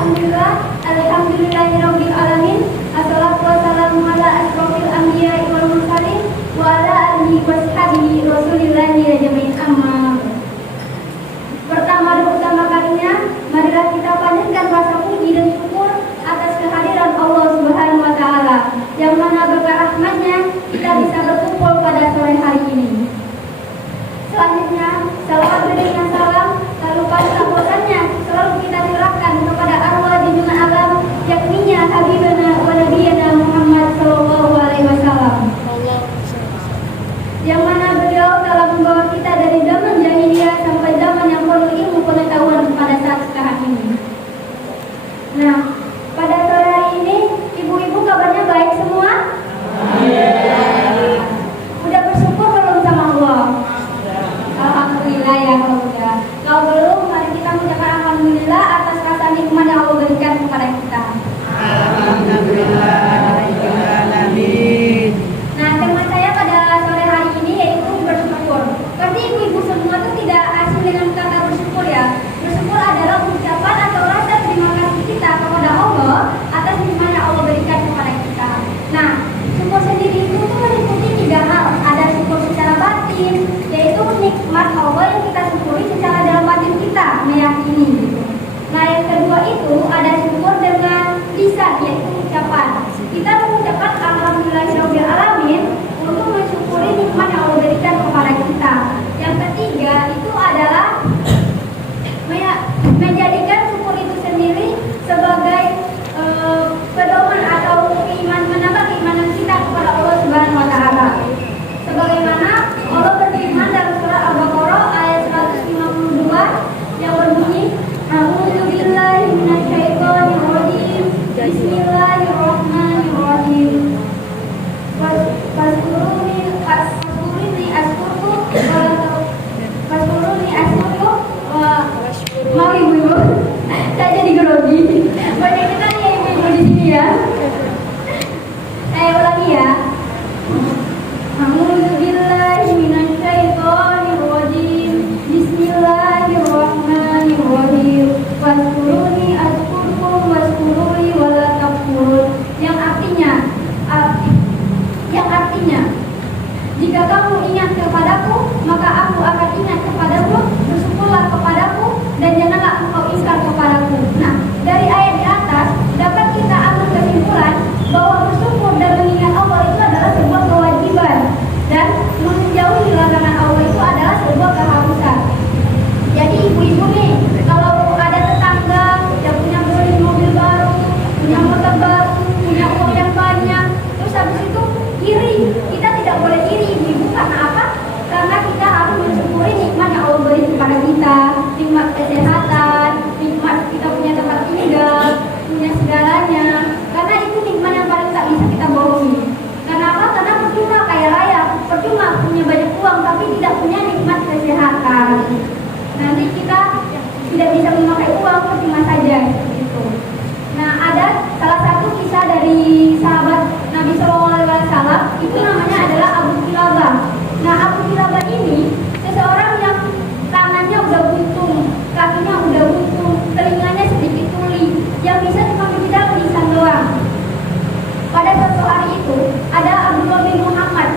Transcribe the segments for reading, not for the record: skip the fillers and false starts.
Alhamdulillah, alhamdulillahirabbil alamin. Assalatu wassalamu ala asrofil anbiya'i wal mursalin wa ala alihi washabihi rasulillahi ajmain, amma. Pertama kalinya, marilah kita panjatkan rasa puji dan syukur atas kehadiran Allah Subhanahu wa taala, yang mana berkat rahmatnya kita bisa berkumpul pada sore hari ini. Selanjutnya, salawat dengan salam lalu pada bosannya selalu kita curahkan kepada arwah junjungan alam, yakninya Habibana wa Nabiyana Muhammad sallallahu alaihi wasallam, yang mana beliau telah membawa kita dari zaman jahiliyah sampai zaman yang penuh ilmu pengetahuan pada saat sekarang ini. Nah, pada sore hari ini ibu-ibu kabarnya baik semua? Udah bersyukur belum sama Allah? Alhamdulillah ya, kalau udah. Kalau belum, mari kita mengucapkan alhamdulillah atas rasa nikmat yang Allah berikan kepada kita. Alhamdulillah. Nah, tema saya pada sore hari ini yaitu bersyukur. Pasti ibu-ibu semua tuh tidak asing dengan kata bersyukur ya. Bersyukur adalah ucapan atau rasa terima kasih kita kepada Allah atas nikmat yang Allah berikan kepada kita. Nah, syukur sendiri itu tuh meliputi 3 hal. Ada syukur secara batin, yaitu nikmat Allah yang kita syukuri secara dalam batin kita, meyakini gitu. Nah, yang kedua itu ada syukur dengan lisan, yaitu ucapan. Kita mengucapkan alhamdulillahirabbil alamin untuk mensyukuri nikmat yang Allah berikan kepada kita. Yang ketiga itu adalah menjadikan syukur itu sendiri sebagai pedoman atau menambah keimanan kita kepada Allah Subhanahu wa taala. Sebagaimana Allah berfirman dalam surah Al-Baqarah ayat 152 yang berbunyi, A'udzubillahi minasyaitonirrajim. Bismillahirrahmanirrahim. Mau ibu-ibu, saya jadi grogi. Banyak kita nih ibu-ibu di sini ya. Saya ulangi ya. A'udzubillahi minasyaitonirrajim. Bismillahirrahmanirrahim. Wazkuruni azkurkum wazkuruli wala takfurun. Yang artinya jika kamu ingat kepadaku, maka aku akan ingat kepadamu. Bersyukurlah kepadaku dan janganlah engkau ingkar kepadaku. Nah, dari ayat di atas dapat kita ambil kesimpulan bahwa bersyukur dan mengingat Allah itu adalah sebuah kewajiban, dan menjauhi larangan Allah itu adalah sebuah keharusan. Jadi ibu-ibu nih, kalau ada tetangga yang punya beli mobil baru, punya motor baru, punya uang yang banyak, terus habis itu iri, kita tidak boleh iri ibu-ibu. Karena apa? Karena kita harus mensyukuri nikmat yang Allah beri kepada kita, nikmat kesehatan, nikmat kita punya tempat tinggal, punya segalanya. Karena itu nikmat yang paling tak bisa kita bohongi. Karena apa? Karena percuma kaya raya, percuma punya banyak uang tapi tidak punya nikmat kesehatan. Nanti kita tidak bisa memakai uang, percuma saja gitu. Nah, ada salah satu kisah dari sahabat Nabi SAW, itu namanya adalah Abu Kilabah. Nah, Abu Kilabah ini seseorang yang tangannya udah buntung, kakinya udah buntung, telinganya sedikit tuli, yang bisa cuma berbicara lisan doang. Pada suatu hari itu ada Abdullah bin Muhammad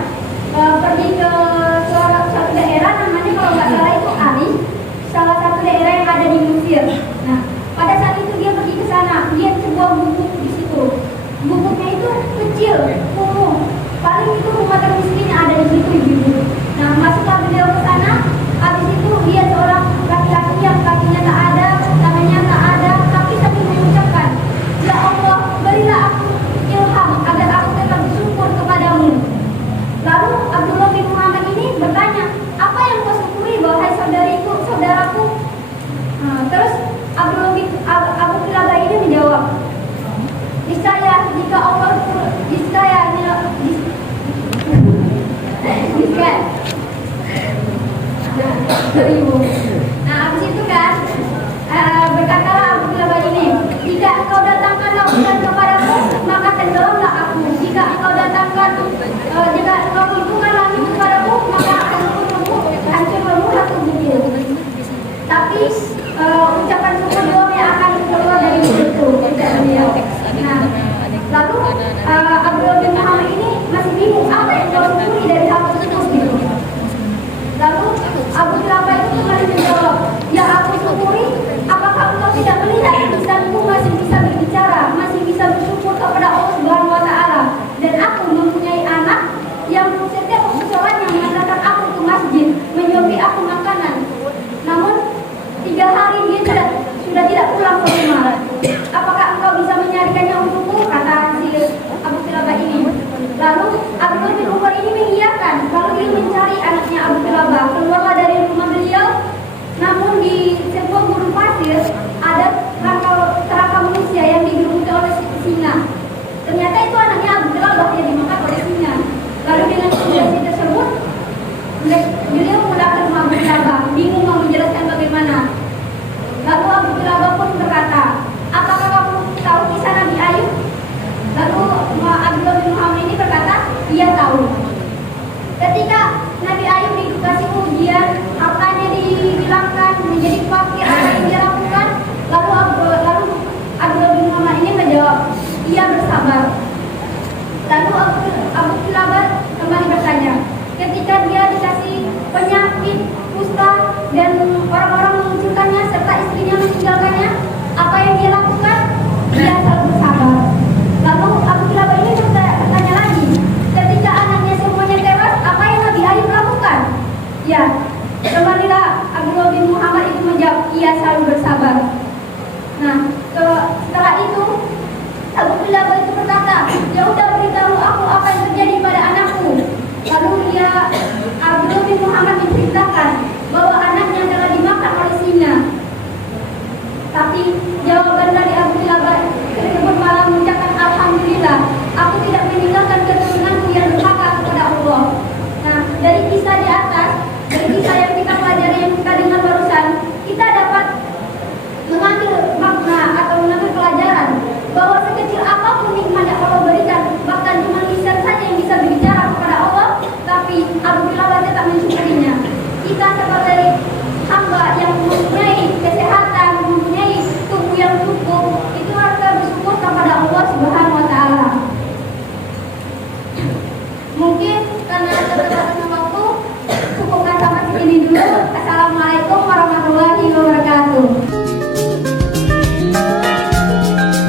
pergi ke suatu daerah, namanya kalau nggak salah itu Ari, salah satu daerah yang ada di Mesir. Nah, pada saat itu dia pergi ke sana, lihat sebuah gubuk di situ. Gubuknya itu kecil, kumuh, paling itu rumah termiskin yang ada di situ ibu. Nah, masuklah beliau ke sana. Habis itu lihat seorang laki-laki yang kakinya tak ada, tangannya tak ada, tapi sambil mengucapkan, Ya Allah, berilah aku ilham agar aku tetap bersyukur kepadamu. Lalu Abdullah bin Muhammad ini bertanya, apa yang kau syukuri wahai saudaraku? Terus Abu Kilabah ini menjawab, niscaya jika Allah Nah, habis itu kan berkatalah Abu Kilabah ini, jika engkau datangkan lautan kepadaku, maka tenggelamlah aku. Jika engkau hubungkan langit kepadaku, maka akan hancur lemur aku bumi. Tapi ucapan syukur doang yang akan keluar dari mulutku. Tapi jawaban dari Abu Kilabah tersebut malah mengucapkan alhamdulillah, aku tidak meninggalkan keturunanku yang durhaka kepada Allah. Nah, dari kisah di atas, dari kisah yang kita pelajari yang kita dengar barusan, kita dapat mengambil makna atau mengambil pelajaran bahwa sekecil apapun nikmat yang Allah berikan, bahkan cuma lisan saja yang bisa berbicara kepada Allah, tapi Abu Kilabah tetap mensyukurinya. Kita sebagai hamba yang mempunyai kesehatan, mempunyai tubuh yang cukup, itu harus bersyukur kepada Allah Subhanahu wa taala. Mungkin karena keterbatasan waktu, cukupkan sampai sini dulu. Assalamualaikum warahmatullahi